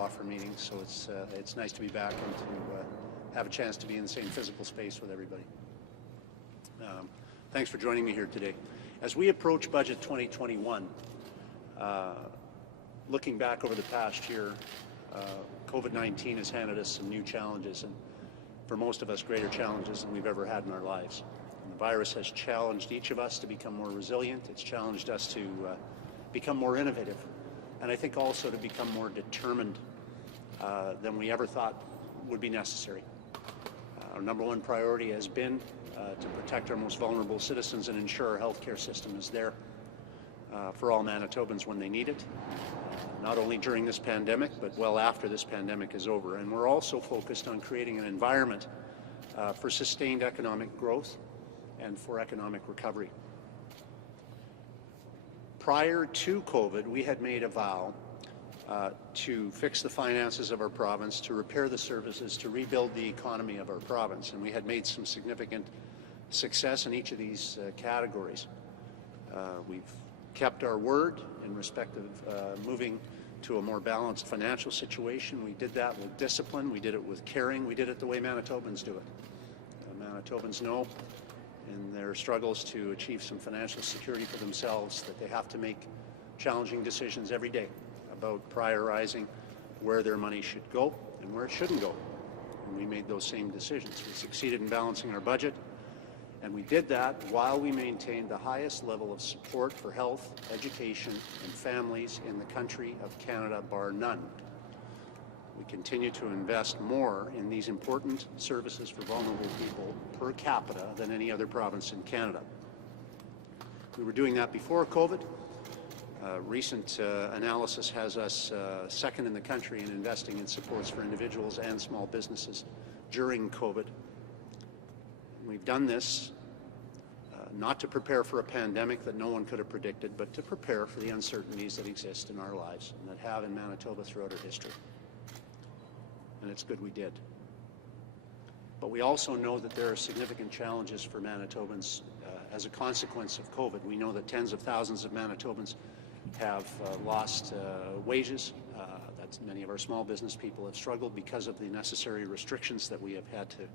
offer meetings, so it's nice to be back and to have a chance to be in the same physical space with everybody. Thanks for joining me here today. As we approach Budget 2021, looking back over the past year, COVID-19 has handed us some new challenges, and for most of us, greater challenges than we've ever had in our lives. And the virus has challenged each of us to become more resilient. It's challenged us to become more innovative, and I think also to become more determined than we ever thought would be necessary. Our number one priority has been to protect our most vulnerable citizens and ensure our healthcare system is there for all Manitobans when they need it, not only during this pandemic, but well after this pandemic is over. And we're also focused on creating an environment for sustained economic growth and for economic recovery. Prior to COVID, we had made a vow to fix the finances of our province, to repair the services, to rebuild the economy of our province, and we had made some significant success in each of these categories. We've kept our word in respect of moving to a more balanced financial situation. We did that with discipline, we did it with caring, we did it the way Manitobans do it. Manitobans know in their struggles to achieve some financial security for themselves that they have to make challenging decisions every day about prioritizing where their money should go and where it shouldn't go. And we made those same decisions. We succeeded in balancing our budget, and we did that while we maintained the highest level of support for health, education, and families in the country of Canada, bar none. We continue to invest more in these important services for vulnerable people per capita than any other province in Canada. We were doing that before COVID. Recent analysis has us second in the country in investing in supports for individuals and small businesses during COVID. We've done this not to prepare for a pandemic that no one could have predicted, but to prepare for the uncertainties that exist in our lives and that have in Manitoba throughout our history. And it's good we did. But we also know that there are significant challenges for Manitobans as a consequence of COVID. We know that tens of thousands of Manitobans have lost wages. That's many of our small business people have struggled because of the necessary restrictions that we have had to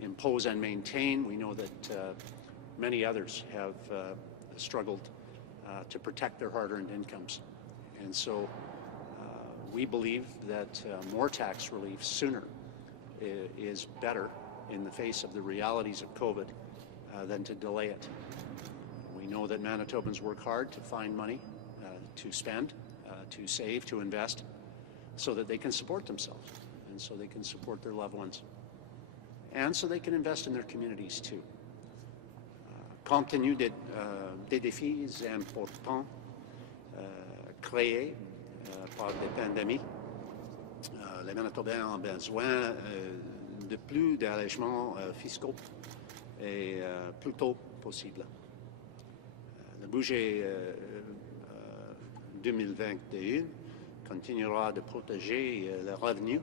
impose and maintain. We know that many others have struggled to protect their hard-earned incomes. And so we believe that more tax relief sooner is better in the face of the realities of COVID than to delay it. We know that Manitobans work hard to find money, to spend, to save, to invest, so that they can support themselves and so they can support their loved ones. And so they can invest in their communities too. Compte tenu des défis importants créés par des pandémies, les Manitobains ont besoin de plus d'allègements fiscaux et plus tôt possible. Le budget 2021 continuera de protéger le revenu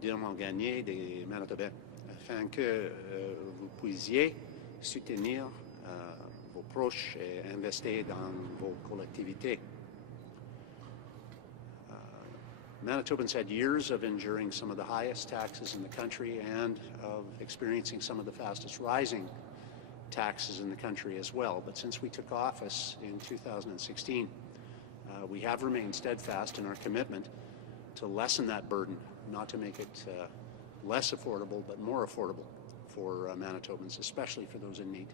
durement gagné des Manitobains afin que vous puissiez soutenir vos proches et investir dans vos collectivités. Manitobans had years of enduring some of the highest taxes in the country and of experiencing some of the fastest rising taxes in the country as well. But since we took office in 2016, we have remained steadfast in our commitment to lessen that burden, not to make it less affordable, but more affordable for Manitobans, especially for those in need.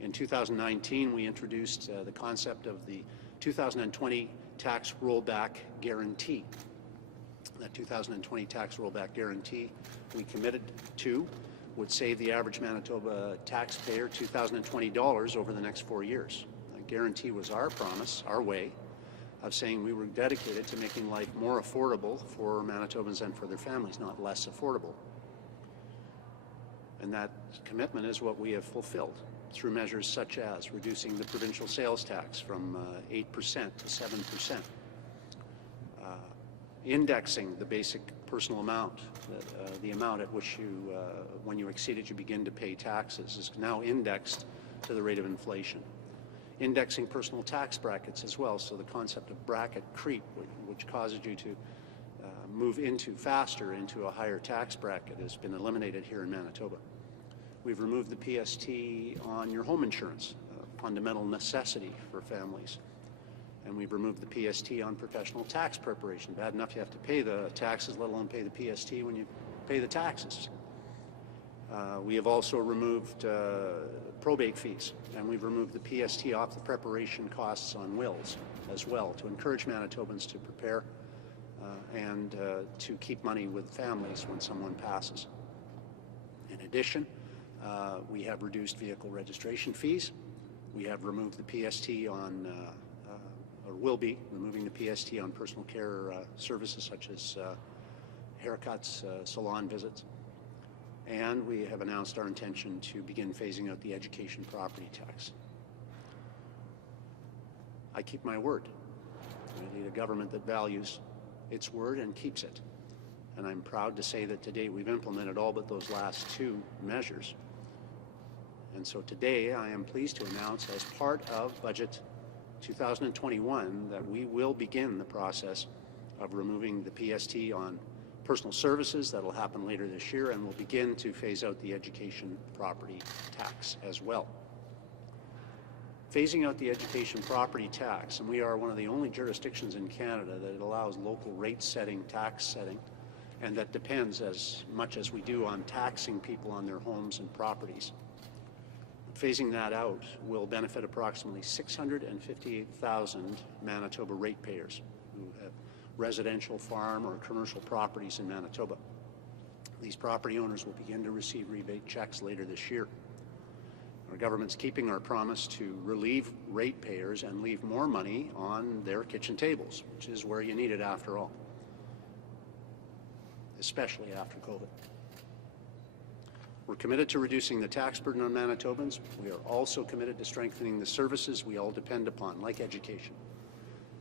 In 2019, we introduced the concept of the 2020 tax rollback guarantee. That 2020 tax rollback guarantee we committed to would save the average Manitoba taxpayer $2,020 over the next 4 years. The guarantee was our promise, our way of saying we were dedicated to making life more affordable for Manitobans and for their families, not less affordable. And that commitment is what we have fulfilled through measures such as reducing the provincial sales tax from 8% to 7%, indexing the basic personal amount, the amount at which you, when you exceed it, you begin to pay taxes, is now indexed to the rate of inflation. indexing personal tax brackets as well. So the concept of bracket creep, which causes you to move faster into a higher tax bracket, has been eliminated here in Manitoba. We've removed the PST on your home insurance, a fundamental necessity for families. And we've removed the PST on professional tax preparation. Bad enough you have to pay the taxes, let alone pay the PST when you pay the taxes. We have also removed probate fees, and we've removed the PST off the preparation costs on wills as well, to encourage Manitobans to prepare and to keep money with families when someone passes. In addition, we have reduced vehicle registration fees. We have removed the PST on, or will be removing the PST on personal care services such as haircuts, salon visits. And we have announced our intention to begin phasing out the education property tax. I keep my word. We need a government that values its word and keeps it. And I'm proud to say that to date we've implemented all but those last two measures. And so today I am pleased to announce, as part of Budget 2021, that we will begin the process of removing the PST on personal services. That'll happen later this year, and we'll begin to phase out the education property tax as well. Phasing out the education property tax, and we are one of the only jurisdictions in Canada that allows local rate setting, tax setting, and that depends as much as we do on taxing people on their homes and properties. Phasing that out will benefit approximately 658,000 Manitoba ratepayers who have residential, farm, or commercial properties in Manitoba. These property owners will begin to receive rebate checks later this year. Our government's keeping our promise to relieve ratepayers and leave more money on their kitchen tables, which is where you need it after all, especially after COVID. We're committed to reducing the tax burden on Manitobans. We are also committed to strengthening the services we all depend upon, like education.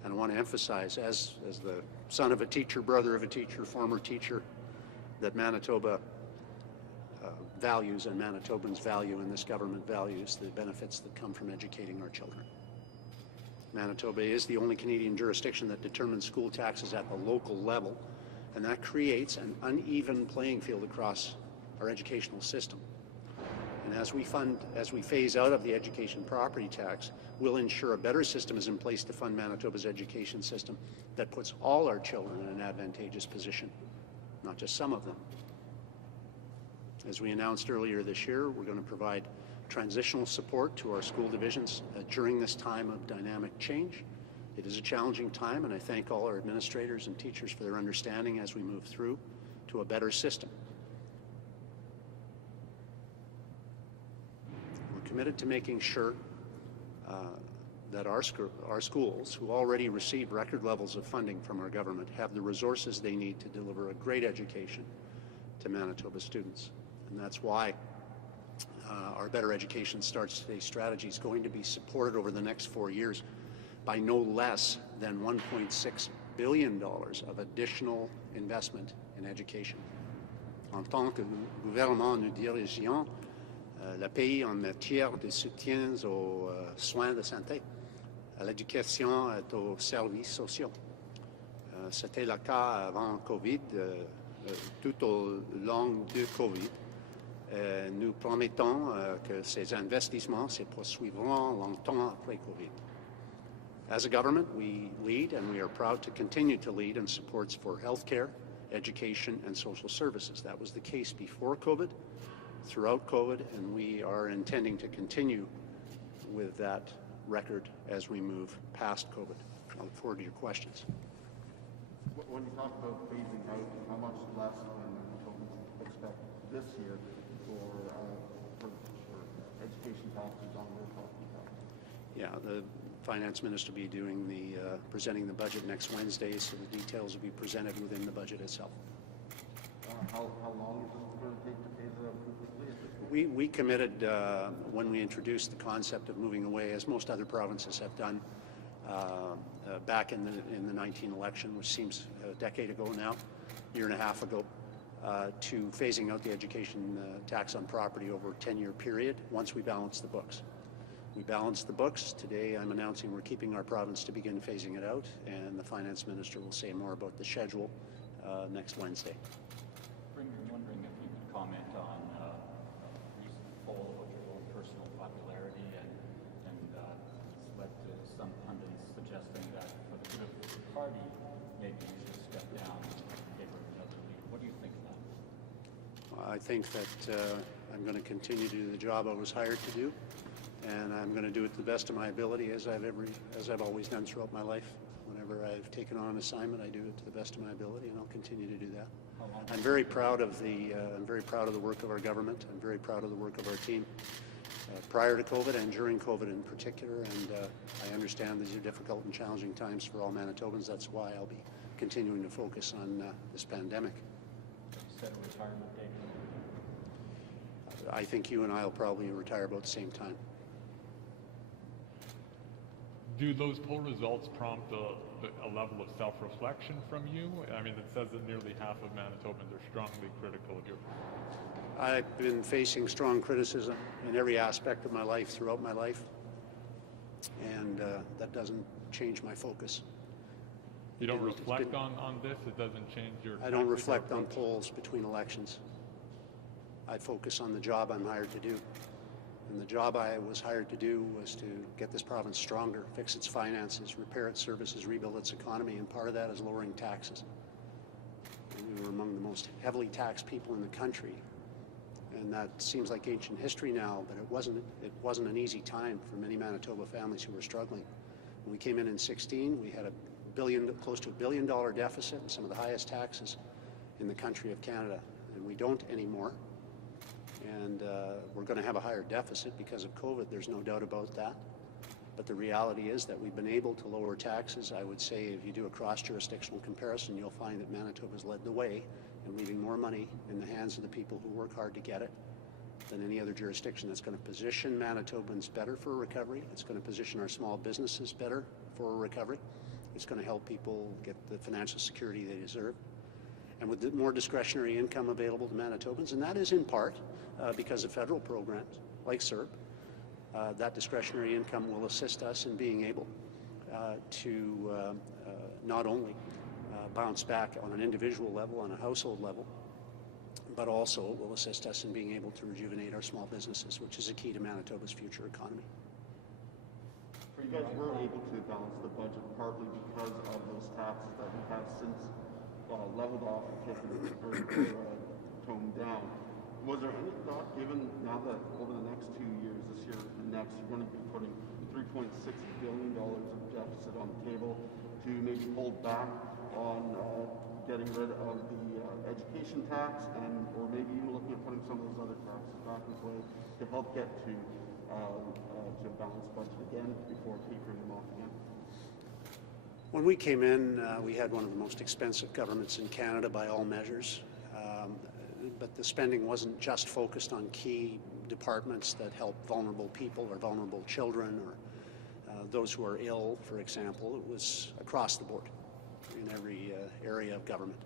And I want to emphasize, as the son of a teacher, brother of a teacher, former teacher, that Manitoba values and Manitobans value, and this government values the benefits that come from educating our children. Manitoba is the only Canadian jurisdiction that determines school taxes at the local level, and that creates an uneven playing field across our educational system. And as we phase out of the education property tax, we'll ensure a better system is in place to fund Manitoba's education system that puts all our children in an advantageous position, not just some of them. As we announced earlier this year, we're going to provide transitional support to our school divisions during this time of dynamic change. It is a challenging time, and I thank all our administrators and teachers for their understanding as we move through to a better system. Committed to making sure that our schools, who already receive record levels of funding from our government, have the resources they need to deliver a great education to Manitoba students. And that's why our Better Education Starts Today strategy is going to be supported over the next 4 years by no less than $1.6 billion of additional investment in education. En tant que gouvernement, nous dirigeons le pays en matière de soutien aux soins de santé, à l'éducation et aux services sociaux. C'était le cas avant COVID, tout au long de COVID. Nous promettons que ces investissements se poursuivront longtemps après COVID. As a government, we lead, and we are proud to continue to lead in supports for healthcare, education, and social services. That was the case before COVID, throughout COVID, and we are intending to continue with that record as we move past COVID. I look forward to your questions. When you talk about phasing out, how much less can Manitobans expect this year for education taxes on their property taxes? Yeah, the Finance Minister will be doing presenting the budget next Wednesday, so the details will be presented within the budget itself. How long is it going to take to phase it out completely? We committed when we introduced the concept of moving away, as most other provinces have done, back in the 19 election, which seems a decade ago now, year and a half ago, to phasing out the education tax on property over a 10-year period once we balance the books. We balanced the books. Today I'm announcing we're keeping our province to begin phasing it out, and the Finance Minister will say more about the schedule next Wednesday. I'm wondering if you could comment on a recent poll about your own personal popularity, and it's led to some pundits suggesting that for the good of the party, maybe you should step down in favor of another leader. What do you think of that? I think that I'm going to continue to do the job I was hired to do, and I'm going to do it to the best of my ability, as I've always done throughout my life. Whenever I've taken on an assignment, I do it to the best of my ability, and I'll continue to do that. I'm very proud of the work of our government. I'm very proud of the work of our team prior to COVID and during COVID in particular. And I understand these are difficult and challenging times for all Manitobans. That's why I'll be continuing to focus on this pandemic. You said a retirement date. I think you and I will probably retire about the same time. Do those poll results prompt a level of self-reflection from you? I mean, it says that nearly half of Manitobans are strongly critical of you. I've been facing strong criticism in every aspect of my life throughout my life, and that doesn't change my focus. You don't reflect on this? It doesn't change your... I don't reflect on polls between elections. I focus on the job I'm hired to do. And the job I was hired to do was to get this province stronger, fix its finances, repair its services, rebuild its economy, and part of that is lowering taxes. And we were among the most heavily taxed people in the country. And that seems like ancient history now, but it wasn't an easy time for many Manitoba families who were struggling. When we came in 2016, we had close to $1 billion deficit and some of the highest taxes in the country of Canada. And we don't anymore. And we're going to have a higher deficit because of COVID. There's no doubt about that. But the reality is that we've been able to lower taxes. I would say if you do a cross-jurisdictional comparison, you'll find that Manitoba's led the way in leaving more money in the hands of the people who work hard to get it than any other jurisdiction. That's going to position Manitobans better for recovery. It's going to position our small businesses better for recovery. It's going to help people get the financial security they deserve. And with more discretionary income available to Manitobans, and that is in part because of federal programs like CERB, that discretionary income will assist us in being able to not only bounce back on an individual level, on a household level, but also it will assist us in being able to rejuvenate our small businesses, which is a key to Manitoba's future economy. You guys were able to balance the budget partly because of those taxes that we have since leveled off and taken or toned down. Was there any thought given now that over the next 2 years, this year and next, you're going to be putting $3.6 billion of deficit on the table to maybe hold back on getting rid of the education tax, and or maybe even looking at putting some of those other taxes back in play to help get to a balanced budget again before tapering them off again? When we came in, we had one of the most expensive governments in Canada by all measures, but the spending wasn't just focused on key departments that help vulnerable people or vulnerable children or those who are ill, for example. It was across the board in every area of government.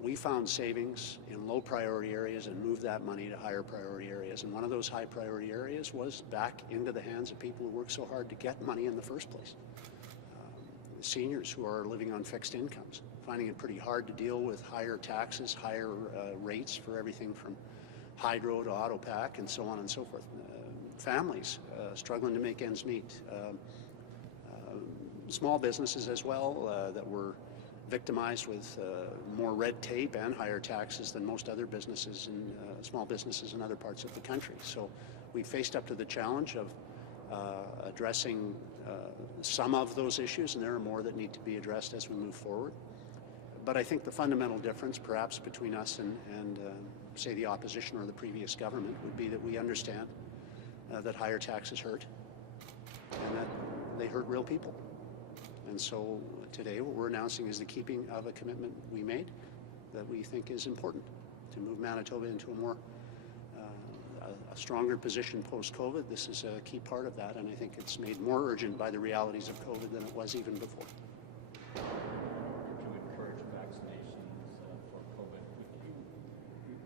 We found savings in low priority areas and moved that money to higher priority areas. And one of those high priority areas was back into the hands of people who worked so hard to get money in the first place. Seniors who are living on fixed incomes, finding it pretty hard to deal with higher taxes, higher rates for everything from hydro to auto pack and so on and so forth. Families struggling to make ends meet. Small businesses as well that were victimized with more red tape and higher taxes than most other businesses and small businesses in other parts of the country. So we faced up to the challenge of addressing some of those issues, and there are more that need to be addressed as we move forward. But I think the fundamental difference perhaps between us and say the opposition or the previous government would be that we understand that higher taxes hurt and that they hurt real people. And so today what we're announcing is the keeping of a commitment we made that we think is important to move Manitoba into a more a stronger position post-COVID. This is a key part of that, and I think it's made more urgent by the realities of COVID than it was even before. To encourage vaccinations for COVID,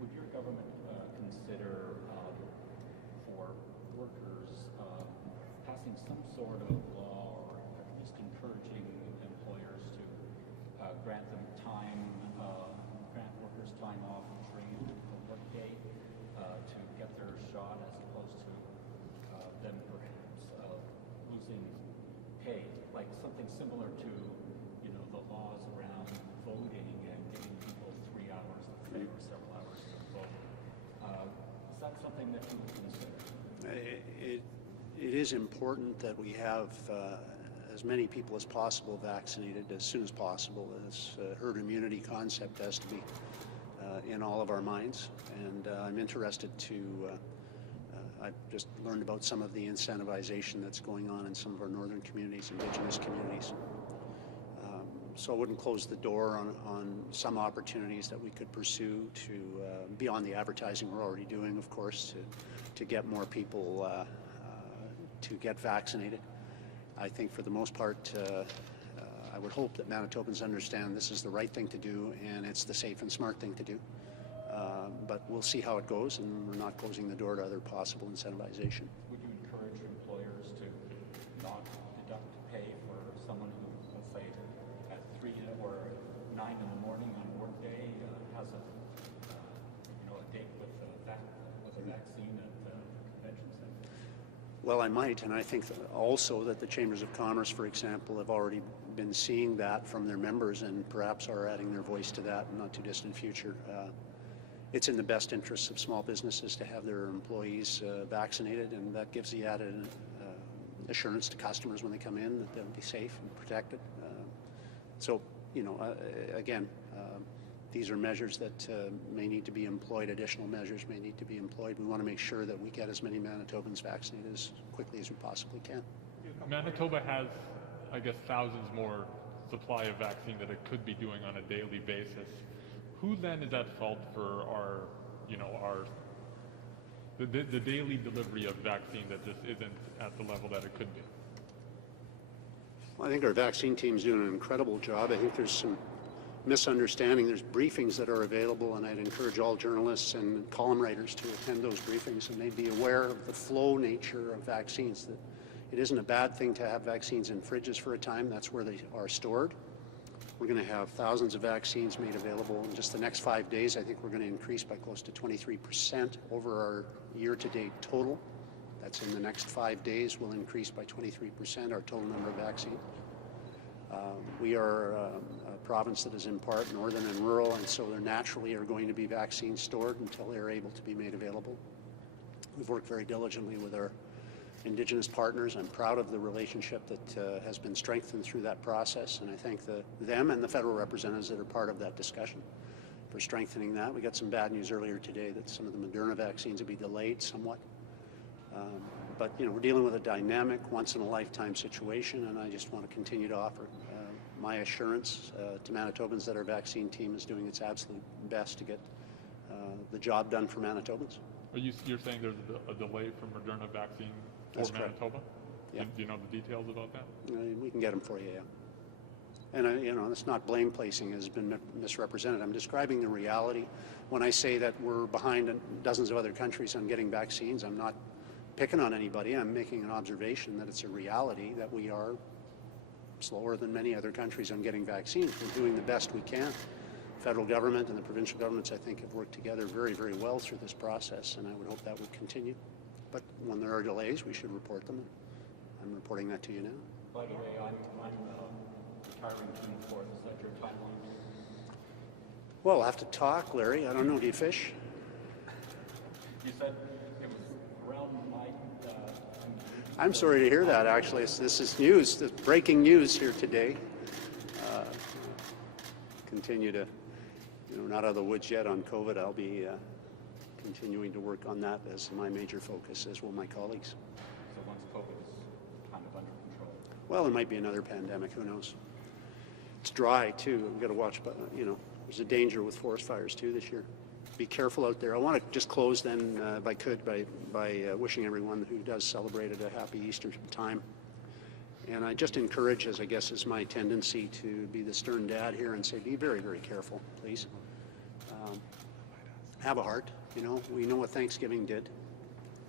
would your government consider for workers grant them time, grant workers time off during the workday to get their shot, as opposed to them perhaps losing pay, like something similar to, you know, the laws around voting and giving people 3 hours to pay or several hours to vote. Is that something that you would consider? It is important that we have as many people as possible vaccinated as soon as possible. This herd immunity concept has to be in all of our minds, and I'm interested to I've just learned about some of the incentivization that's going on in some of our northern communities, Indigenous communities. So I wouldn't close the door on some opportunities that we could pursue to, beyond the advertising we're already doing, of course, to get more people to get vaccinated. I think for the most part, I would hope that Manitobans understand this is the right thing to do and it's the safe and smart thing to do. But we'll see how it goes, and we're not closing the door to other possible incentivization. Would you encourage employers to not deduct pay for someone who, let's say, at 3 or 9 in the morning on workday has a, you know, a date with a vaccine at the convention center? Well, I might, and I think also that the Chambers of Commerce, for example, have already been seeing that from their members and perhaps are adding their voice to that in not too distant future. It's in the best interests of small businesses to have their employees vaccinated, and that gives the added assurance to customers when they come in that they'll be safe and protected. So, you know, again, these are measures that may need to be employed, additional measures may need to be employed. We want to make sure that we get as many Manitobans vaccinated as quickly as we possibly can. Manitoba has, I guess, thousands more supply of vaccine that it could be doing on a daily basis. Who then is at fault for our, you know, the daily delivery of vaccine that just isn't at the level that it could be? Well, I think our vaccine team's doing an incredible job. I think there's some misunderstanding. There's briefings that are available, and I'd encourage all journalists and column writers to attend those briefings, and they'd be aware of the flow nature of vaccines, that it isn't a bad thing to have vaccines in fridges for a time. That's where they are stored. We're going to have thousands of vaccines made available in just the next 5 days. I think we're going to increase by close to 23% over our year-to-date total. That's in the next 5 days. We'll increase by 23% our total number of vaccines. We are a province that is in part northern and rural, and so there naturally are going to be vaccines stored until they're able to be made available. We've worked very diligently with our Indigenous partners. I'm proud of the relationship that has been strengthened through that process, and I thank them and the federal representatives that are part of that discussion for strengthening that. We got some bad news earlier today that some of the Moderna vaccines will be delayed somewhat. But you know, we're dealing with a dynamic, once-in-a-lifetime situation, and I just want to continue to offer my assurance to Manitobans that our vaccine team is doing its absolute best to get the job done for Manitobans. You're saying there's a delay for Moderna vaccine for That's correct. Manitoba? Yeah. Do you know the details about that? We can get them for you, yeah. And you know, it's not blame placing, has been misrepresented. I'm describing the reality. When I say that we're behind dozens of other countries on getting vaccines, I'm not picking on anybody. I'm making an observation that it's a reality that we are slower than many other countries on getting vaccines. We're doing the best we can. The federal government and the provincial governments, I think, have worked together very, very well through this process, and I would hope that would continue. But when there are delays, we should report them. I'm reporting that to you now. By the way, I'm retiring June 4th. Is that your timeline? Well, we'll have to talk, Larry. I don't know. Do you fish? You said it was around my... I'm sorry to hear that, actually. This is news, this breaking news here today. Continue to, you know, not out of the woods yet on COVID. I'll be continuing to work on that as my major focus, as will my colleagues. So once COVID is kind of under control? Well, there might be another pandemic, who knows. It's dry, too. We've got to watch, but, you know, there's a danger with forest fires, too, this year. Be careful out there. I want to just close then, if I could, by wishing everyone who does celebrate it a happy Easter time. And I just encourage, as I guess is my tendency, to be the stern dad here and say, be very, very careful, please. Have a heart, you know. We know what Thanksgiving did.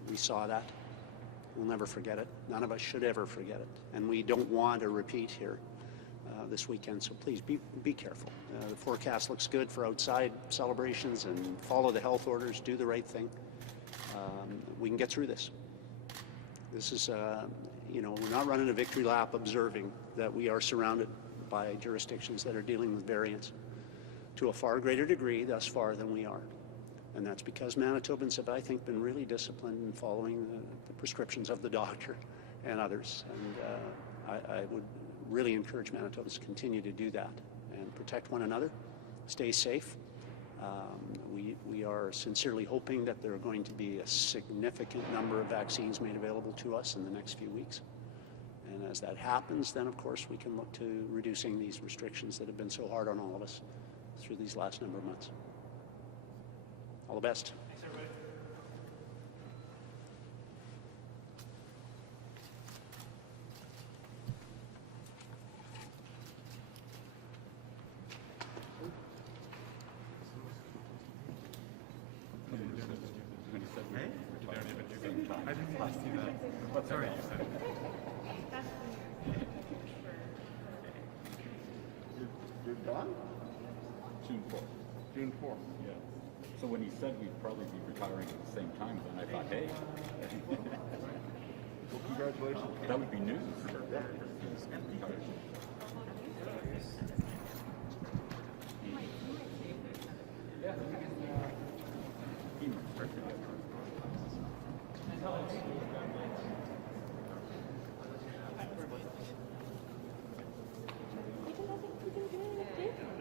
We saw that. We'll never forget it. None of us should ever forget it. And we don't want a repeat here. this weekend, so please be careful. The forecast looks good for outside celebrations, and follow the health orders, do the right thing. We can get through this. This is, we're not running a victory lap observing that we are surrounded by jurisdictions that are dealing with variants to a far greater degree thus far than we are. And that's because Manitobans have, I think, been really disciplined in following the prescriptions of the doctor and others. And I would really encourage Manitobans to continue to do that and protect one another, stay safe. We are sincerely hoping that there are going to be a significant number of vaccines made available to us in the next few weeks. And as that happens, then of course we can look to reducing these restrictions that have been so hard on all of us through these last number of months. All the best. Thanks, everybody. You're done? June 4th. June 4th. Yeah. So when he said we'd probably be retiring at the same time, then I thought, hey, Well, congratulations. that would be news. He's retired. Yeah. He respected it.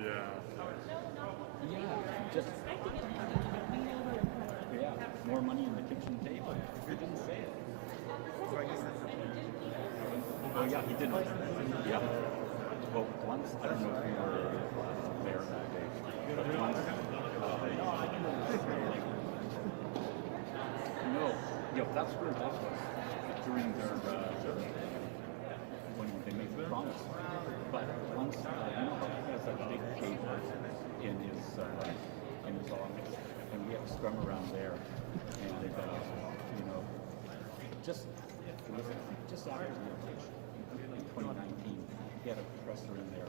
Yeah. Just more money in the kitchen table. He didn't say it. Oh yeah, he didn't. Yeah. Well, once I don't know if we were there that day, but once. No, yeah, that's where that was during their when they made the promise. But once you know how he has that big cave in his office, and we have to scrum around there, and just after the election in 2019, he had a professor in there.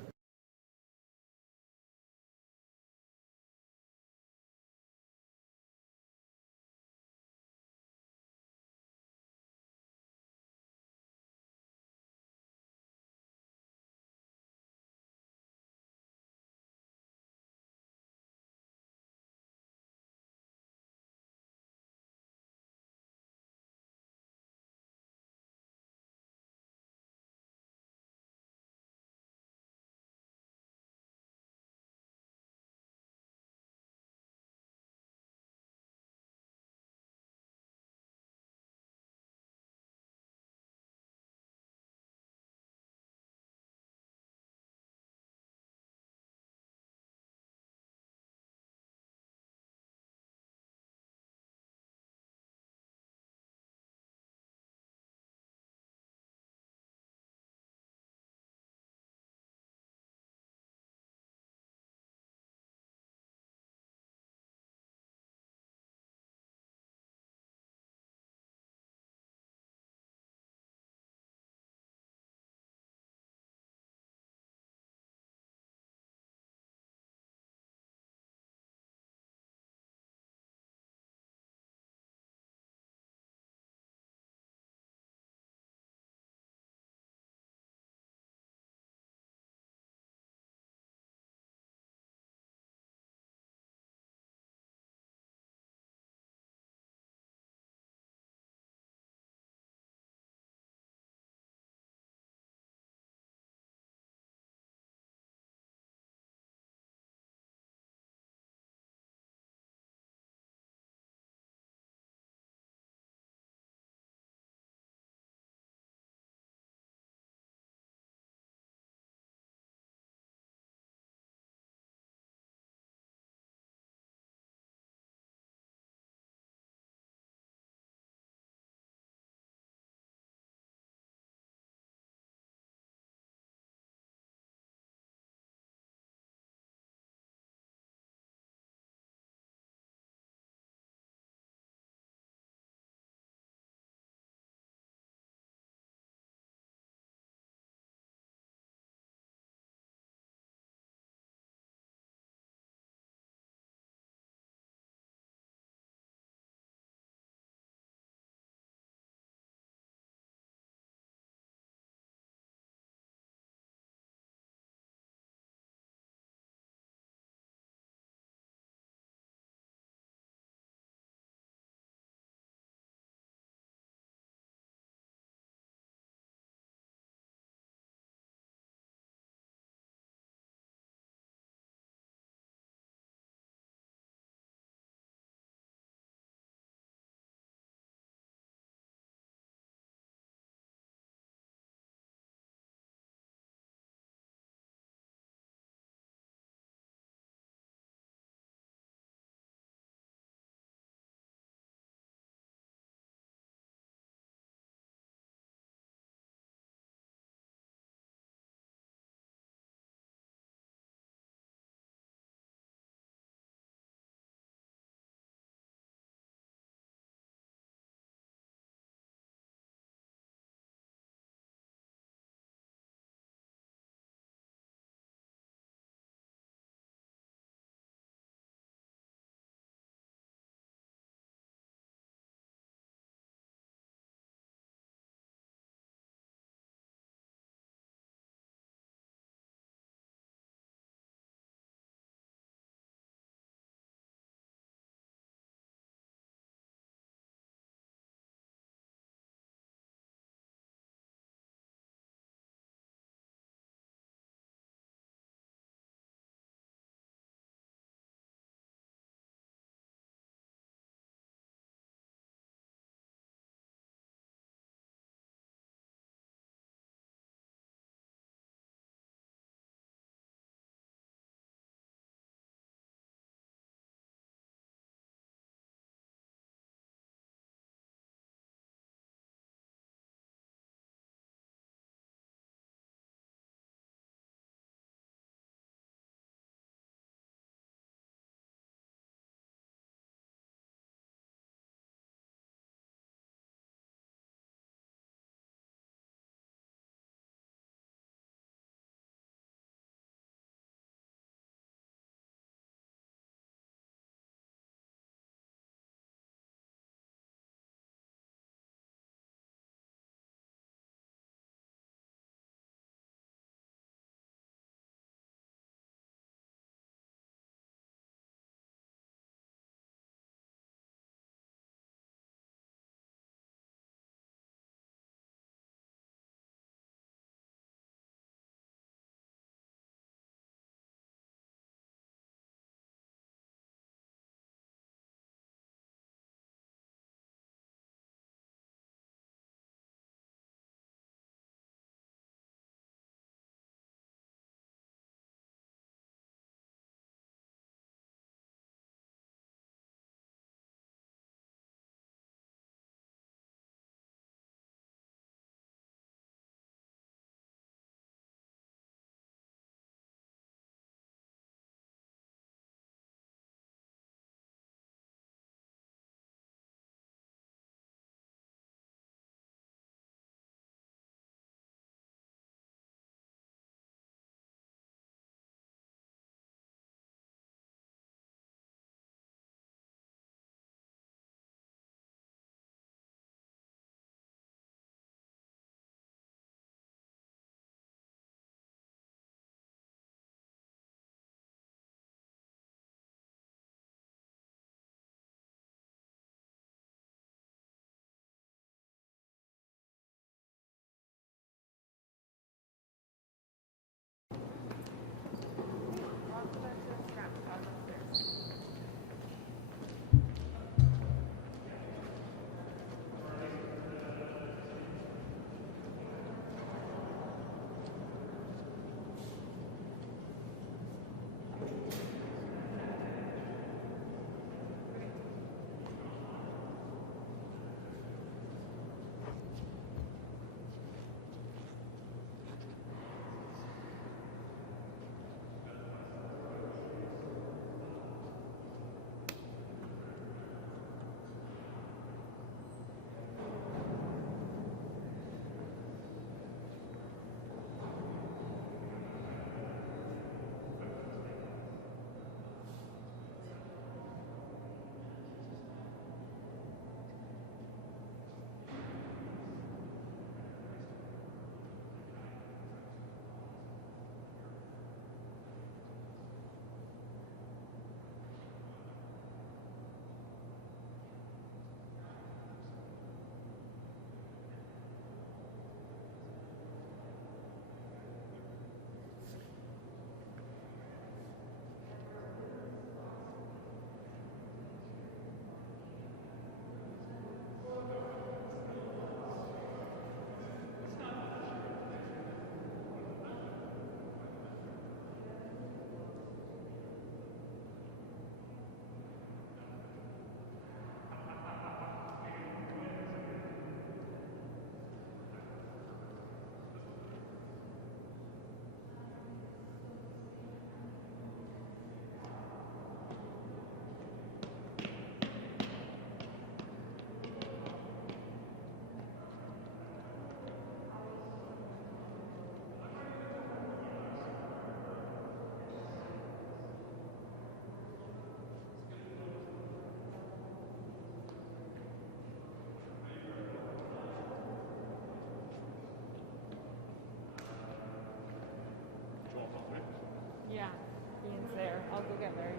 I'll go get Larry.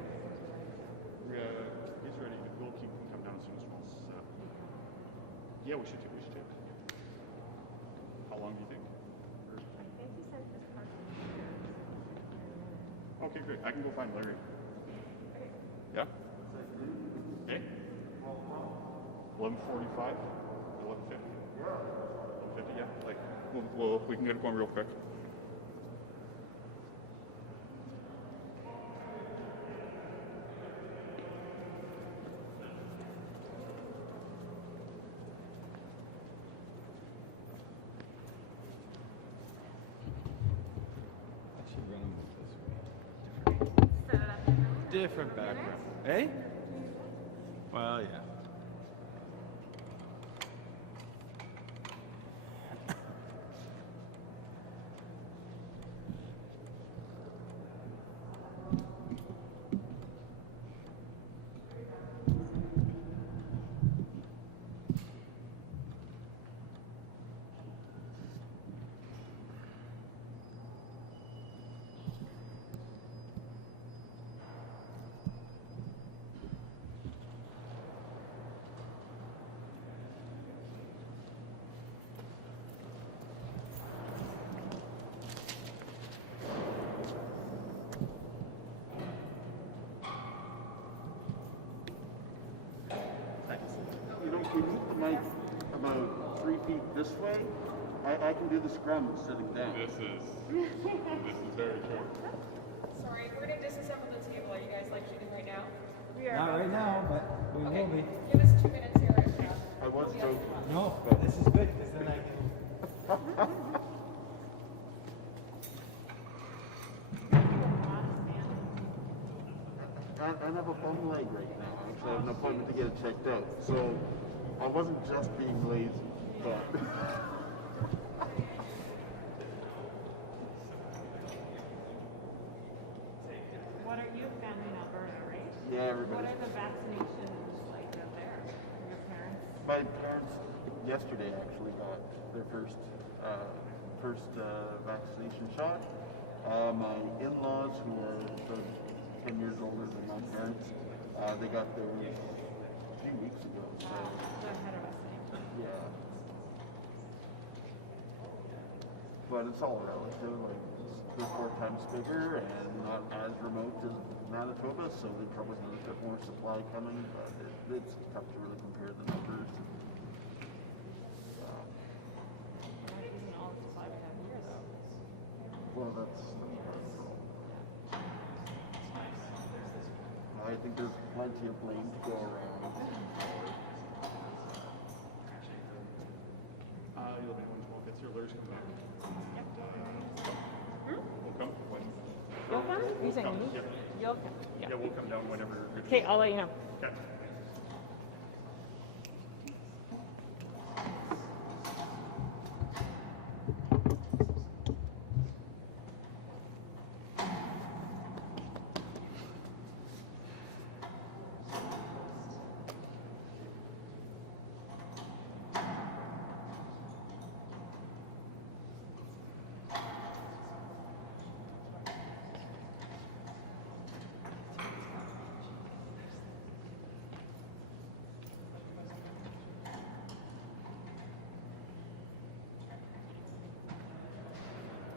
He's ready. We'll keep him come down as soon as possible. Yeah, we should too. How long do you think? I think he said this part. Okay, great. I can go find Larry. Yeah? Okay. 11:45? 11:50? Yeah. 11:50, yeah. Like, we can get it going real quick. Different background. Eh? Well, yeah. You know, if you move the mic about 3 feet this way, I can do the scrum sitting down. This is very true. Sorry, we're gonna disassemble the table. Are you guys like shooting right now? We are. Not right now, but we will be. Give us 2 minutes here and I was joking. No, but this is good because then I can. I have a bum leg right now. Actually, I have an appointment to get it checked out. So I wasn't just being lazy, but What are you family in Alberta, right? yeah, What everybody. are the vaccinations like out there? Your parents? My parents yesterday actually got their first vaccination shot. My in-laws, who are about 10 years older than my parents, they got theirs a few weeks ago. So So ahead of us. yeah, but it's all relative. Like they're 4 times bigger and not as remote as Manitoba, so they probably have a bit more supply coming. But it's tough to really compare the numbers. We're not using all the supply we have here, though. Well, that's part of the problem. I think there's plenty of blame to go around. You'll be when gets your Larry's come back. We'll come when. You'll come? You saying come, me? yeah. You'll come. Yeah. Yeah, we'll come down whenever. Okay, I'll let you know. Okay.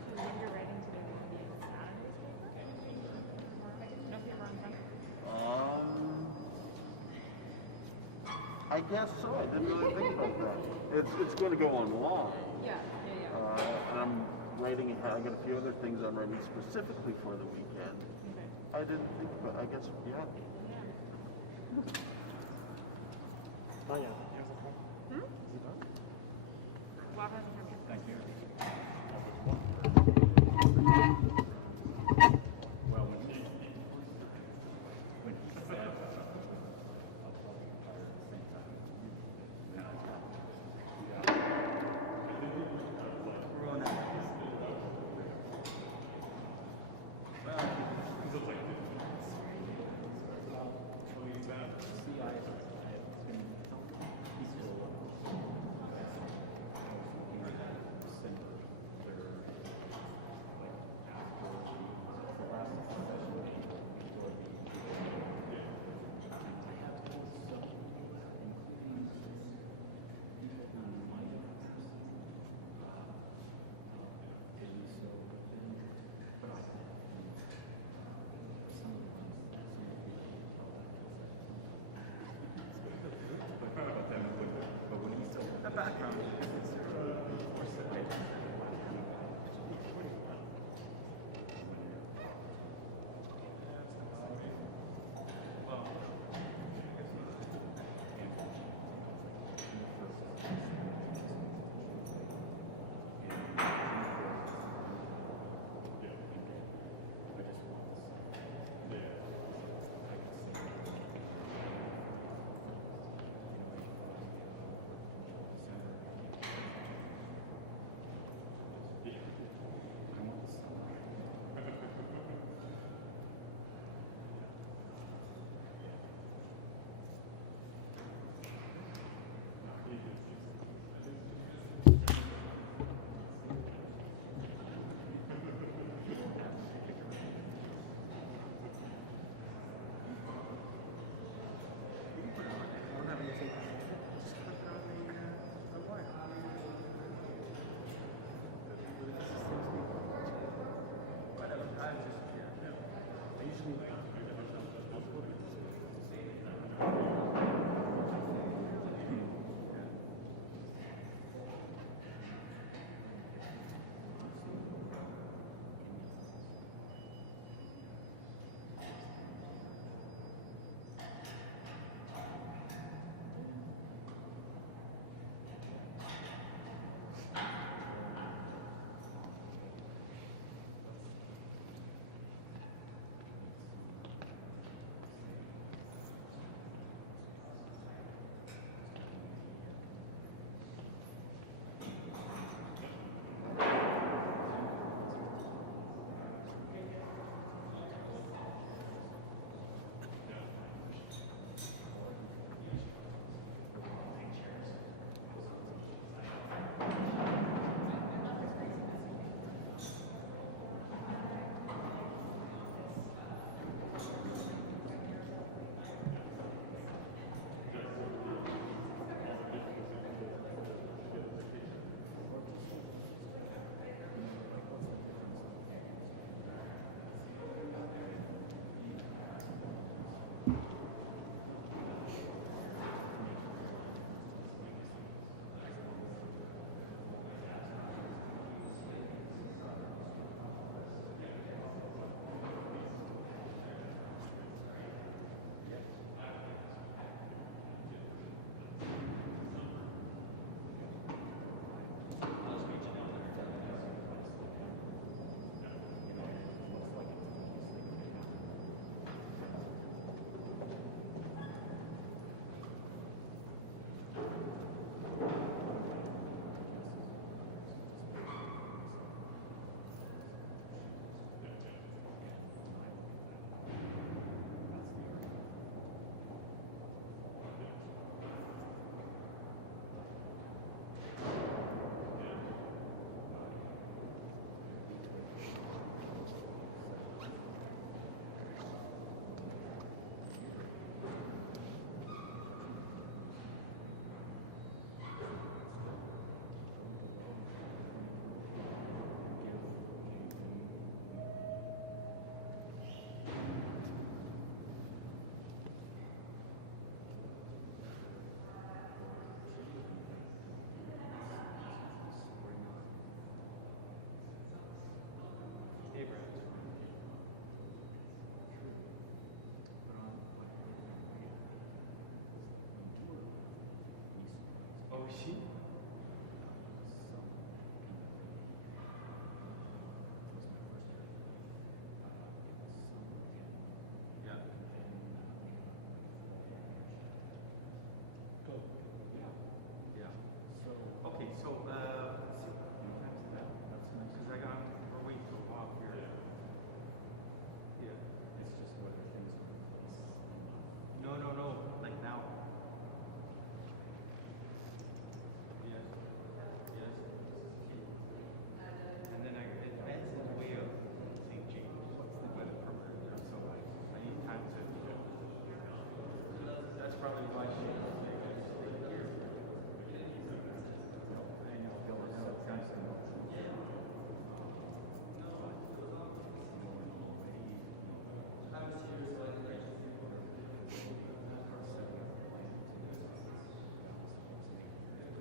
So when you're writing today, will you be in the Saturday newspaper? No paper on front? I guess so. I didn't really think about that. It's going to go online. Yeah. And I'm writing. I got a few other things I'm writing specifically for the weekend. Okay. I didn't think, but I guess yeah. Yeah. Oh yeah. Bob hasn't come yet. Thank you. Well, when he said, I'll probably retire at the same time. Then I got, background.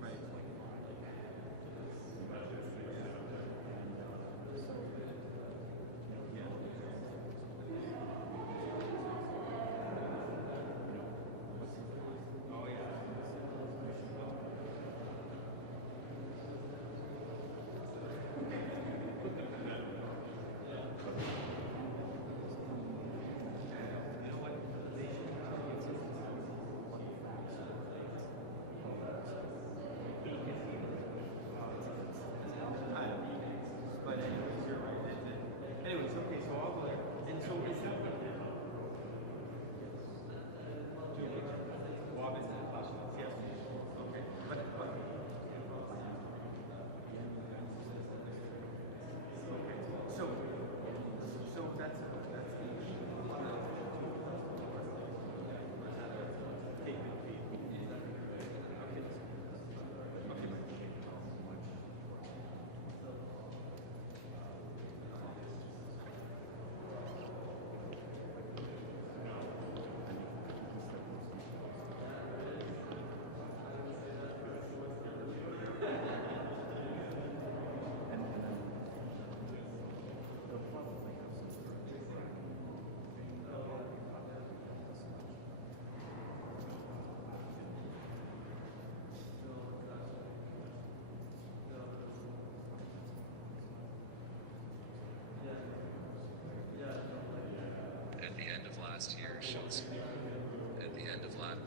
Right. last year shows at the end of last.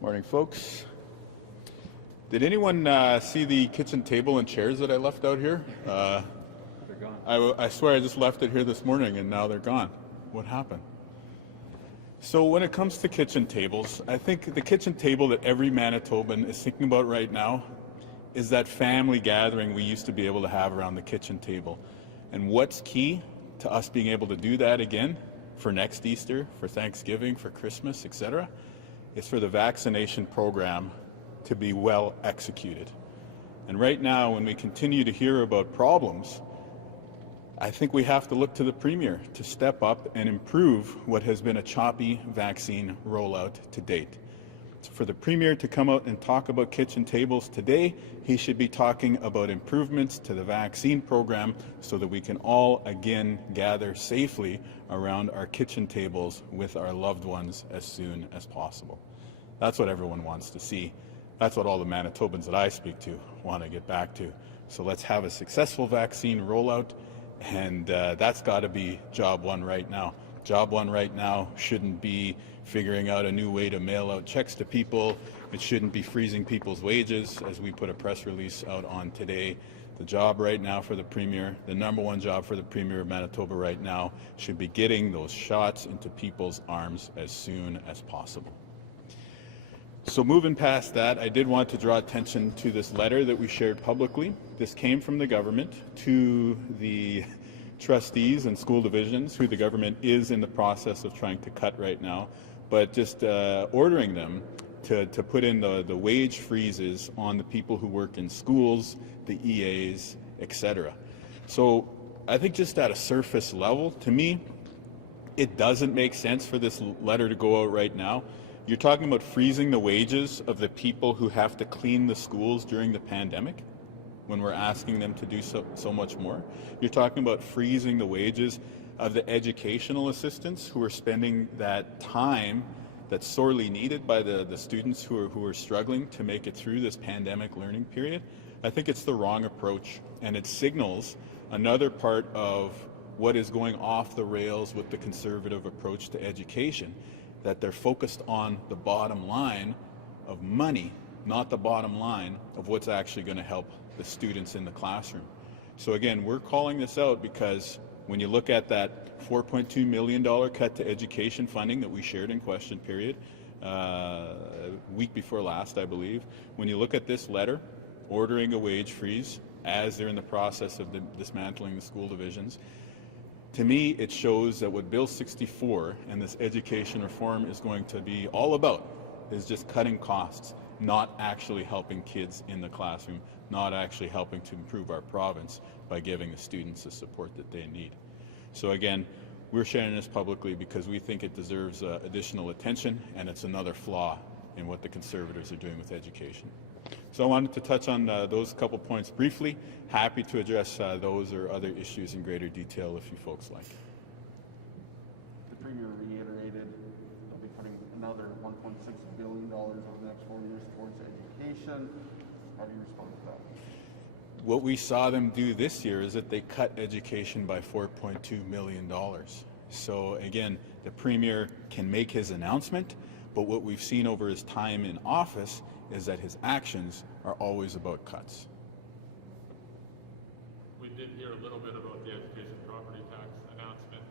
Morning, folks. Did anyone see the kitchen table and chairs that I left out here? They're gone. I swear I just left it here this morning and now they're gone. What happened? So when it comes to kitchen tables, I think the kitchen table that every Manitoban is thinking about right now is that family gathering we used to be able to have around the kitchen table. And what's key to us being able to do that again for next Easter, for Thanksgiving, for Christmas, etc., is for the vaccination program to be well executed. And right now, when we continue to hear about problems, I think we have to look to the Premier to step up and improve what has been a choppy vaccine rollout to date. So for the Premier to come out and talk about kitchen tables today, he should be talking about improvements to the vaccine program so that we can all again gather safely around our kitchen tables with our loved ones as soon as possible. That's what everyone wants to see. That's what all the Manitobans that I speak to want to get back to. So let's have a successful vaccine rollout, and that's got to be job one right now. Job one right now shouldn't be figuring out a new way to mail out checks to people. It shouldn't be freezing people's wages, as we put a press release out on today. The job right now for the Premier, the number one job for the Premier of Manitoba right now, should be getting those shots into people's arms as soon as possible. So moving past that, I did want to draw attention to this letter that we shared publicly. This came from the government to the trustees and school divisions, who the government is in the process of trying to cut right now, but just ordering them to put in the wage freezes on the people who work in schools, the EAs, etc. So I think just at a surface level, to me, it doesn't make sense for this letter to go out right now. You're talking about freezing the wages of the people who have to clean the schools during the pandemic when we're asking them to do so much more. You're talking about freezing the wages of the educational assistants who are spending that time that's sorely needed by the students who are struggling to make it through this pandemic learning period. I think it's the wrong approach, and it signals another part of what is going off the rails with the Conservative approach to education, that they're focused on the bottom line of money, not the bottom line of what's actually going to help the students in the classroom. So again, we're calling this out because when you look at that $4.2 million cut to education funding that we shared in question period, week before last, I believe. When you look at this letter, ordering a wage freeze as they're in the process of dismantling the school divisions, to me, it shows that what Bill 64 and this education reform is going to be all about is just cutting costs, not actually helping kids in the classroom, not actually helping to improve our province by giving the students the support that they need. So again, we're sharing this publicly because we think it deserves additional attention, and it's another flaw in what the Conservatives are doing with education. So I wanted to touch on those couple points briefly. Happy to address those or other issues in greater detail if you folks like. The Premier reiterated they'll be putting another $1.6 billion over the next 4 years towards education. How do you respond to that? What we saw them do this year is that they cut education by $4.2 million. So again, the Premier can make his announcement, but what we've seen over his time in office is that his actions are always about cuts. We did hear a little bit about the education property tax announcement.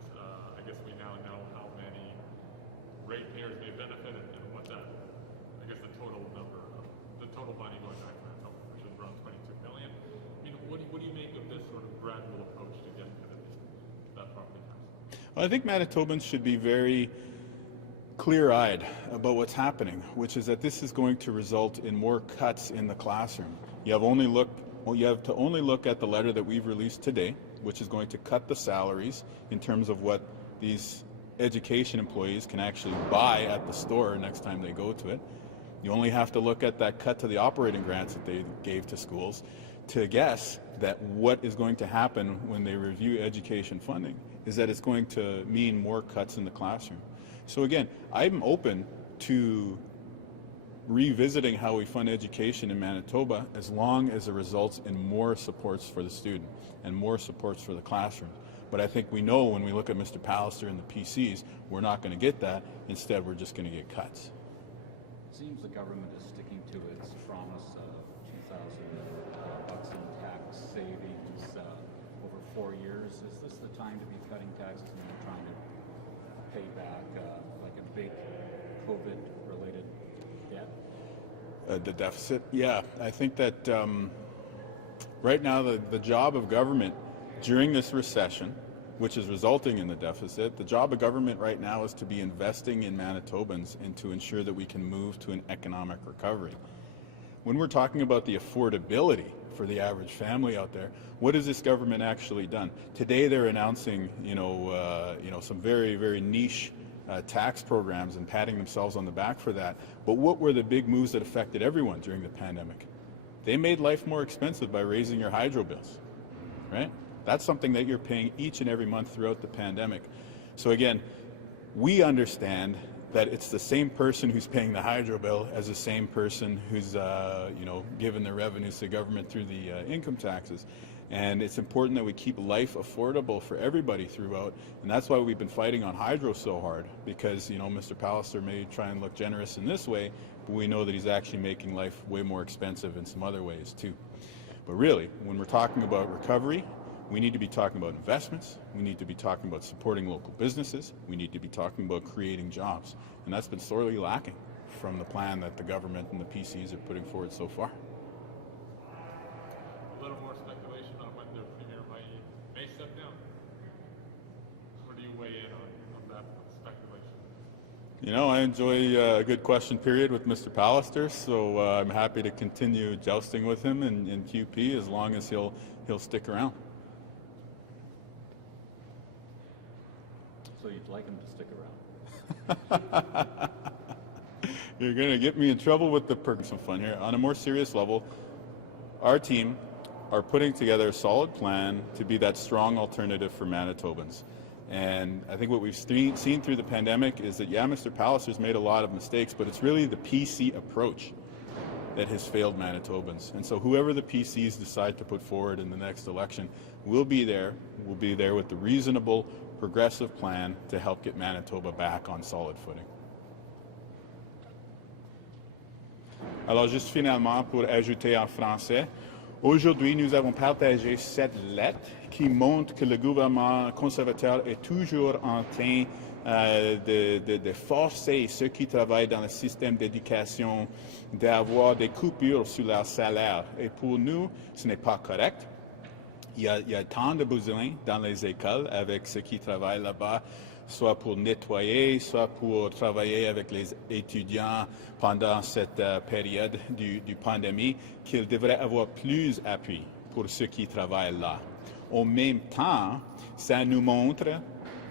I guess we now know how many ratepayers may benefit and what that, I guess the total number of, the total money going back to Manitoba, which is around $22 million. I mean, what do you make of this sort of gradual approach to getting rid of that property tax? Well, I think Manitobans should be very clear-eyed about what's happening, which is that this is going to result in more cuts in the classroom. You have to only look at the letter that we've released today, which is going to cut the salaries in terms of what these education employees can actually buy at the store next time they go to it. You only have to look at that cut to the operating grants that they gave to schools to guess that what is going to happen when they review education funding is that it's going to mean more cuts in the classroom. So again, I'm open to revisiting how we fund education in Manitoba as long as it results in more supports for the student and more supports for the classrooms. But I think we know when we look at Mr. Pallister and the PCs, we're not going to get that. Instead, we're just going to get cuts. It seems the government is sticking to its promise of $2,000 in tax savings over 4 years. Is this the time to be cutting taxes and then trying to pay back like a big COVID-related debt? The deficit? Yeah, I think that right now the job of government during this recession, which is resulting in the deficit, the job of government right now is to be investing in Manitobans and to ensure that we can move to an economic recovery. When we're talking about the affordability for the average family out there, what has this government actually done? Today they're announcing, some very, very niche tax programs and patting themselves on the back for that. But what were the big moves that affected everyone during the pandemic? They made life more expensive by raising your hydro bills, right? That's something that you're paying each and every month throughout the pandemic. So again, we understand that it's the same person who's paying the hydro bill as the same person who's, given the revenues to government through the income taxes. And it's important that we keep life affordable for everybody throughout. And that's why we've been fighting on hydro so hard, because, Mr. Pallister may try and look generous in this way, but we know that he's actually making life way more expensive in some other ways too. But really, when we're talking about recovery, we need to be talking about investments, we need to be talking about supporting local businesses, we need to be talking about creating jobs. And that's been sorely lacking from the plan that the government and the PCs are putting forward so far. A little more speculation on when the Premier may step down. Where do you weigh in on that speculation? I enjoy a good question period with Mr. Pallister, so I'm happy to continue jousting with him in QP as long as he'll stick around. So you'd like him to stick around? You're going to get me in trouble with the some fun here. On a more serious level, our team are putting together a solid plan to be that strong alternative for Manitobans. And I think what we've seen through the pandemic is that, Mr. Pallister's made a lot of mistakes, but it's really the PC approach that has failed Manitobans. And so whoever the PCs decide to put forward in the next election, we'll be there. We'll be there with the reasonable, progressive plan to help get Manitoba back on solid footing. Alors, juste finalement, pour ajouter en français, aujourd'hui, nous avons partagé cette lettre qui montre que le gouvernement conservateur est toujours en train de forcer ceux qui travaillent dans le système d'éducation d'avoir des coupures sur leur salaire. Et pour nous, ce n'est pas correct. Il y a tant de besoins dans les écoles avec ceux qui travaillent là-bas, soit pour nettoyer, soit pour travailler avec les étudiants pendant cette période du pandémie, qu'il devrait avoir plus d'appui pour ceux qui travaillent là. En même temps, ça nous montre,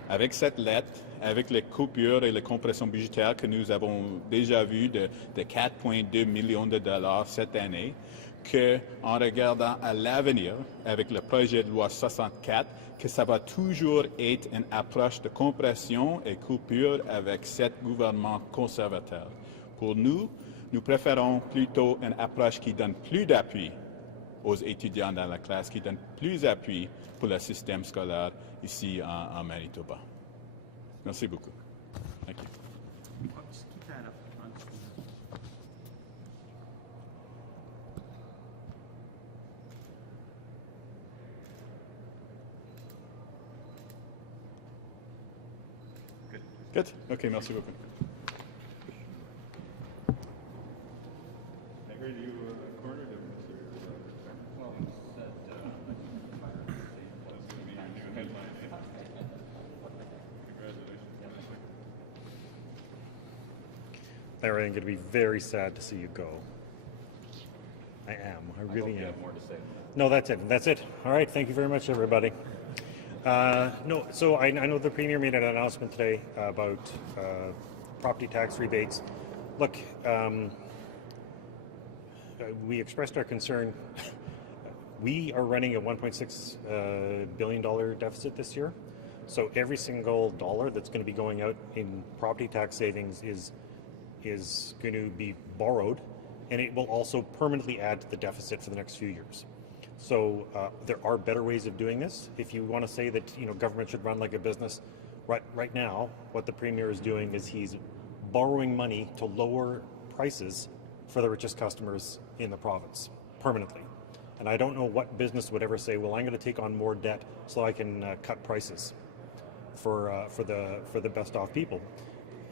avec cette lettre, avec les coupures et les compressions budgétaires que nous avons déjà vues de 4,2 millions de dollars cette année, qu'en regardant à l'avenir, avec le projet de loi 64, que ça va toujours être une approche de compression et coupure avec ce gouvernement conservateur. Pour nous, nous préférons plutôt une approche qui donne plus d'appui aux étudiants dans la classe, qui donne plus d'appui pour le système scolaire ici en Manitoba. Merci beaucoup. Thank you. Just keep that up front. Good. OK, merci beaucoup. I heard you cornered him, Mr. Well, he said, fire the state. That's going to be your new headline. Congratulations. Larry, I'm going to be very sad to see you go. I am. I really You am. have more to say. No, that's it. That's it. All right. Thank you very much, everybody. No, so I know the Premier made an announcement today about property tax rebates. Look, we expressed our concern. We are running a $1.6 billion deficit this year. So every single dollar that's going to be going out in property tax savings is going to be borrowed, and it will also permanently add to the deficit for the next few years. So there are better ways of doing this. If you want to say that government should run like a business, right now what the Premier is doing is he's borrowing money to lower prices for the richest customers in the province permanently. And I don't know what business would ever say, well, I'm going to take on more debt so I can cut prices for the best off people.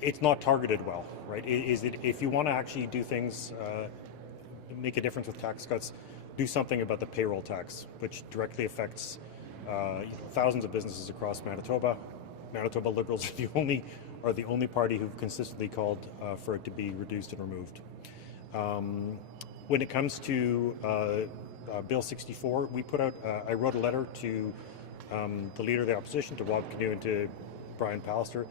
It's not targeted well, right? If you want to actually do things, make a difference with tax cuts, do something about the payroll tax, which directly affects thousands of businesses across Manitoba. Manitoba Liberals are the only party who've consistently called for it to be reduced and removed. When it comes to Bill 64, I wrote a letter to the Leader of the Opposition, to Rob Canoe and to Brian Pallister,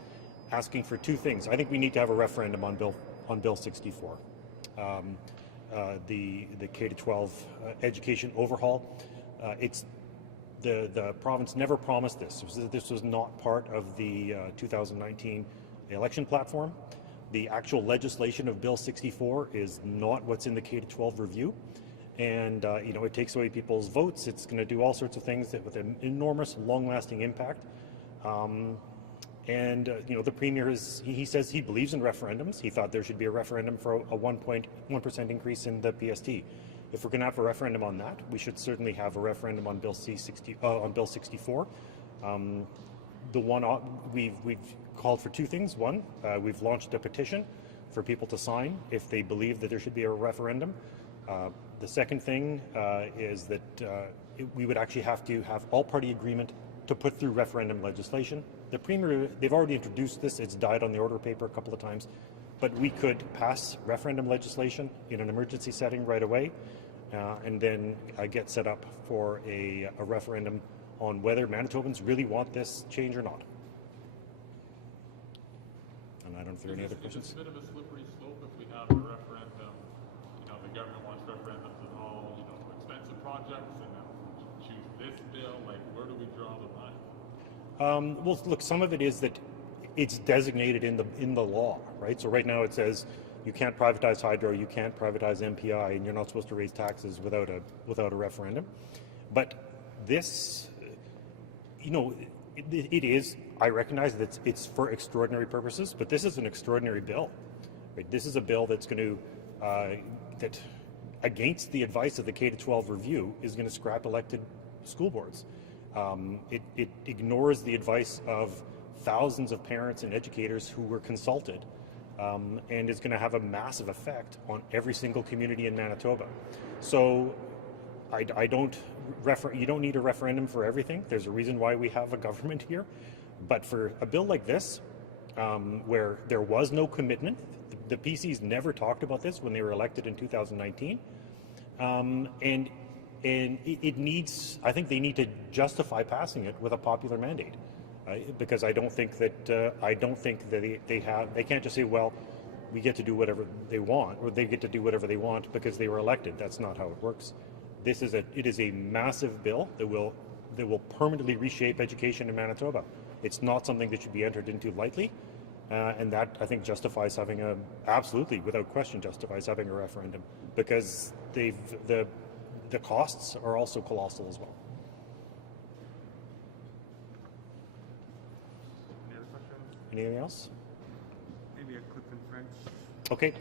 asking for two things. I think we need to have a referendum on Bill 64. The K-12 education overhaul. The province never promised this. This was not part of the 2019 election platform. The actual legislation of Bill 64 is not what's in the K-12 review, and it takes away people's votes. It's going to do all sorts of things with an enormous, long-lasting impact. The Premier he says he believes in referendums. He thought there should be a referendum for a 1.1% increase in the PST. If we're going to have a referendum on that, we should certainly have a referendum on Bill 64. We've called for two things. One, we've launched a petition for people to sign if they believe that there should be a referendum. The second thing is that we would actually have to have all-party agreement to put through referendum legislation. The Premier, they've already introduced this. It's died on the order paper a couple of times. But we could pass referendum legislation in an emergency setting right away and then get set up for a referendum on whether Manitobans really want this change or not. And I don't know if there are any other questions. It's a bit of a slippery slope if we have a referendum. The government wants referendums on all, expensive projects, and now choose this bill. Like, where do we draw the line? Well, look, some of it is that it's designated in the law, right? So right now it says you can't privatize hydro, you can't privatize MPI, and you're not supposed to raise taxes without a referendum. But this, it is. I recognize that it's for extraordinary purposes, but this is an extraordinary bill. Right? This is a bill that's going to that, against the advice of the K-12 review, is going to scrap elected school boards. It ignores the advice of thousands of parents and educators who were consulted, and is going to have a massive effect on every single community in Manitoba. So I don't you don't need a referendum for everything. There's a reason why we have a government here. But for a bill like this, where there was no commitment, the PCs never talked about this when they were elected in 2019, and it needs, I think they need to justify passing it with a popular mandate, because I don't think that they can't just say, well, we get to do whatever they want, or they get to do whatever they want because they were elected. That's not how it works. It is a massive bill that will permanently reshape education in Manitoba. It's not something that should be entered into lightly, and that, I think, justifies having absolutely, without question, justifies having a referendum, because the costs are also colossal as well. Any other questions? Anything else? Maybe a clip in French. OK,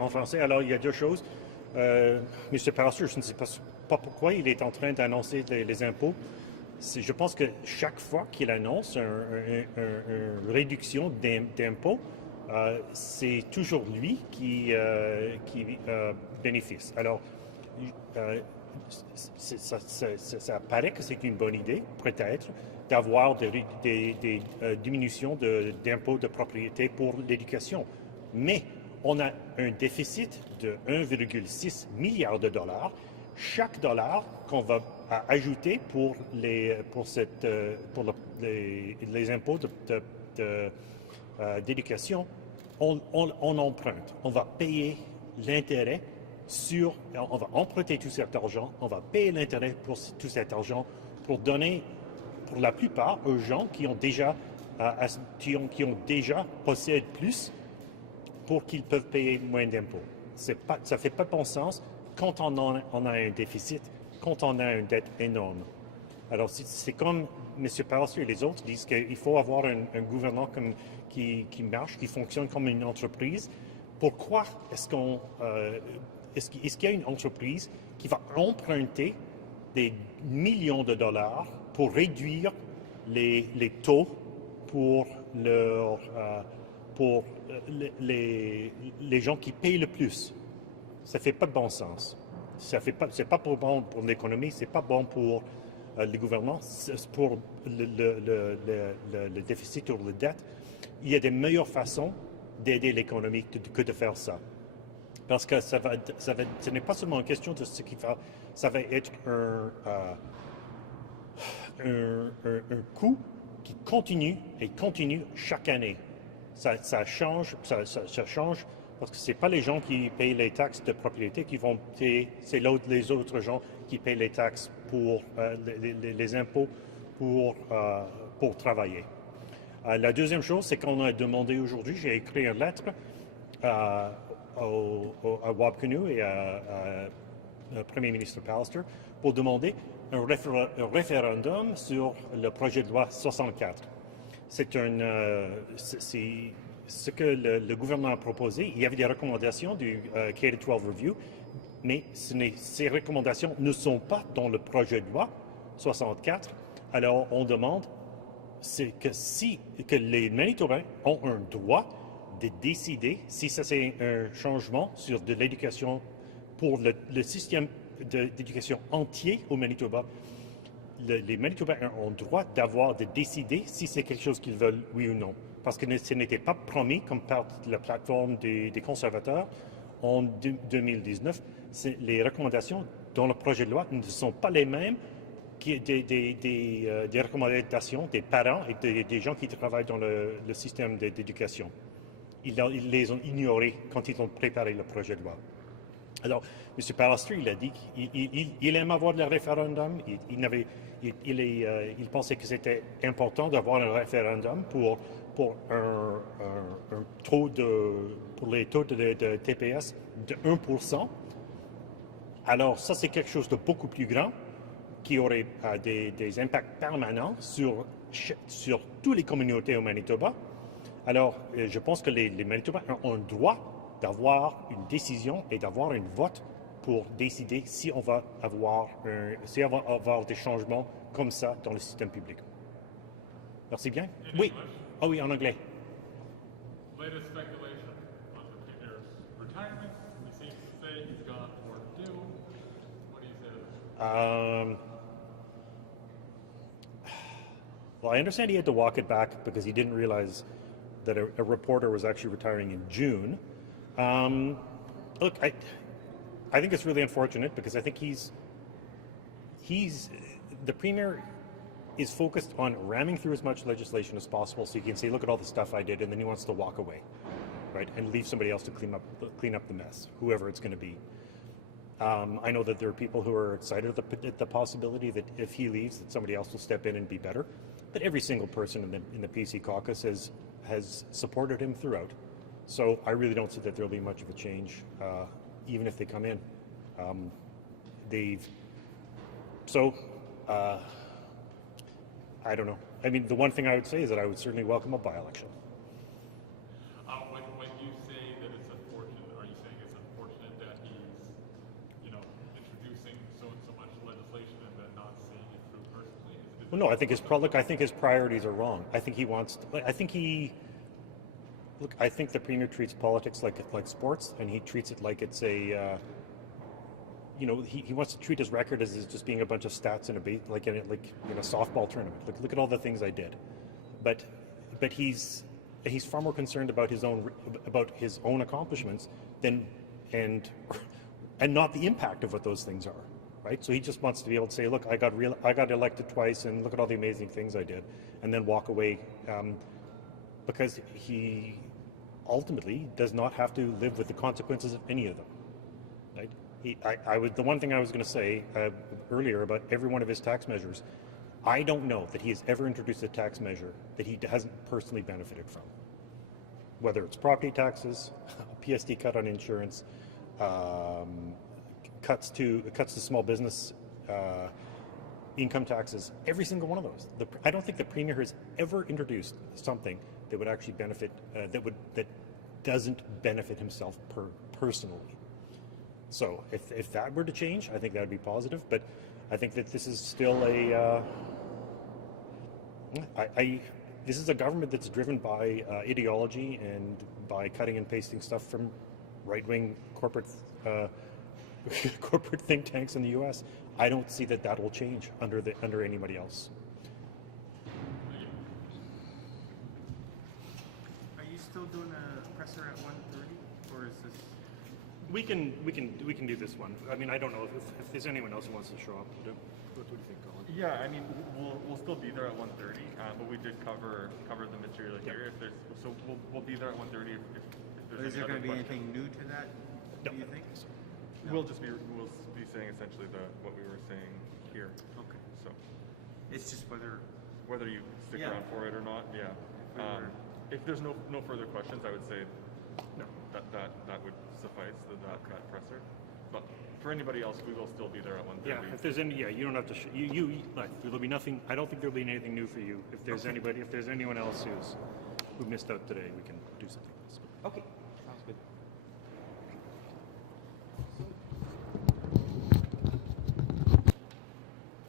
en français. Alors, il y a deux choses. M. Pallister, je ne sais pas pourquoi il est en train d'annoncer les impôts. Je pense que chaque fois qu'il annonce une réduction d'impôts, c'est toujours lui qui bénéficie. Alors, ça paraît que c'est une bonne idée, peut-être, d'avoir des diminutions d'impôts de propriété pour l'éducation. Mais on a un déficit de 1,6 milliard de dollars. Chaque dollar qu'on va ajouter pour les impôts d'éducation, on emprunte. On va payer l'intérêt on va emprunter tout cet argent, on va payer l'intérêt pour tout cet argent pour donner, pour la plupart, aux gens qui ont déjà possèdent plus pour qu'ils peuvent payer moins d'impôts. Ça ne fait pas bon sens quand on a un déficit, quand on a une dette énorme. Alors, c'est comme M. Pallister et les autres disent qu'il faut avoir un gouvernement qui marche, qui fonctionne comme une entreprise. Pourquoi est-ce qu'il y a une entreprise qui va emprunter des millions de dollars pour réduire les taux pour les gens qui payent le plus? Ça ne fait pas de bon sens. C'est pas bon pour l'économie, c'est pas bon pour le gouvernement, pour le déficit ou la dette. Il y a des meilleures façons d'aider l'économie que de faire ça. Parce que ce n'est pas seulement une question de ce qui va, ça va être un coût qui continue et continue chaque année. Ça change parce que ce n'est pas les gens qui payent les taxes de propriété qui vont payer, c'est les autres gens qui payent les taxes pour les impôts pour travailler. La deuxième chose, c'est qu'on a demandé aujourd'hui, j'ai écrit une lettre à Wabkanu et au Premier ministre Pallister pour demander un référendum sur le projet de loi 64. C'est ce que le gouvernement a proposé. Il y avait des recommandations du K-12 Review, mais ces recommandations ne sont pas dans le projet de loi 64. Alors, on demande que les Manitobains ont un droit de décider si ça c'est un changement sur de l'éducation pour le système d'éducation entier au Manitoba. Les Manitobains ont le droit de décider si c'est quelque chose qu'ils veulent, oui ou non. Parce que ce n'était pas promis comme par la plateforme des conservateurs en 2019. Les recommandations dans le projet de loi ne sont pas les mêmes que des recommandations des parents et des gens qui travaillent dans le système d'éducation. Ils les ont ignorées quand ils ont préparé le projet de loi. Alors, M. Pallister, il a dit qu'il aime avoir le référendum. Il pensait que c'était important d'avoir un référendum pour les taux de TPS de 1%. Alors, ça, c'est quelque chose de beaucoup plus grand qui aurait des impacts permanents sur toutes les communautés au Manitoba. Alors, je pense que les Manitobains ont le droit d'avoir une décision et d'avoir un vote pour décider si on va avoir des changements comme ça dans le système public. Merci bien. Oui. Oh oui, en anglais. Latest speculation on the Premier's retirement. He seems to say he's gone for due. What do you say to that? Well, I understand he had to walk it back because he didn't realize that a reporter was actually retiring in June. Look, I think it's really unfortunate because I think the Premier is focused on ramming through as much legislation as possible so he can say, look at all the stuff I did, and then he wants to walk away, right, and leave somebody else to clean up the mess, whoever it's going to be. I know that there are people who are excited at the possibility that if he leaves, that somebody else will step in and be better. But every single person in the PC caucus has supported him throughout. So I really don't see that there'll be much of a change, even if they come in. I don't know. I mean, the one thing I would say is that I would certainly welcome a by-election. When you say that it's unfortunate, are you saying it's unfortunate that he's, introducing so much legislation and then not seeing it through personally? Well, no, I think his priorities are wrong. I think the Premier treats politics like sports, and he treats it like it's a. He wants to treat his record as just being a bunch of stats in a softball tournament. Look at all the things I did, but he's far more concerned about his own accomplishments and not the impact of what those things are, right? So he just wants to be able to say, look, I got elected twice, and look at all the amazing things I did, and then walk away, because he ultimately does not have to live with the consequences of any of them, right? The one thing I was going to say earlier about every one of his tax measures, I don't know that he has ever introduced a tax measure that he hasn't personally benefited from. Whether it's property taxes, a PSD cut on insurance, cuts to small business income taxes, every single one of those. I don't think the Premier has ever introduced something that would actually benefit, that doesn't benefit himself personally. So if that were to change, I think that would be positive. But I think that this is still this is a government that's driven by ideology and by cutting and pasting stuff from right-wing corporate corporate think tanks in the U.S. I don't see that will change under anybody else. Are you still doing a presser at 1:30, or is this? We can do this one. I mean, I don't know if there's anyone else who wants to show up. What do you think, Colin? Yeah, I mean, we'll still be there at 1:30, but we did cover the material here. If there's we'll be there at 1:30 if there's. Is there going to be anything new to that? No. Do you think? No. We'll be saying essentially what we were saying here. Okay. So it's just whether you stick around for it or not. Yeah. If there's no further questions, I would say no. That would suffice. That presser. But for anybody else, we will still be there at 1:30. Yeah. If there's any, you don't have to. There'll be nothing. I don't think there'll be anything new for you. If there's anyone else who missed out today, we can do something else. okay.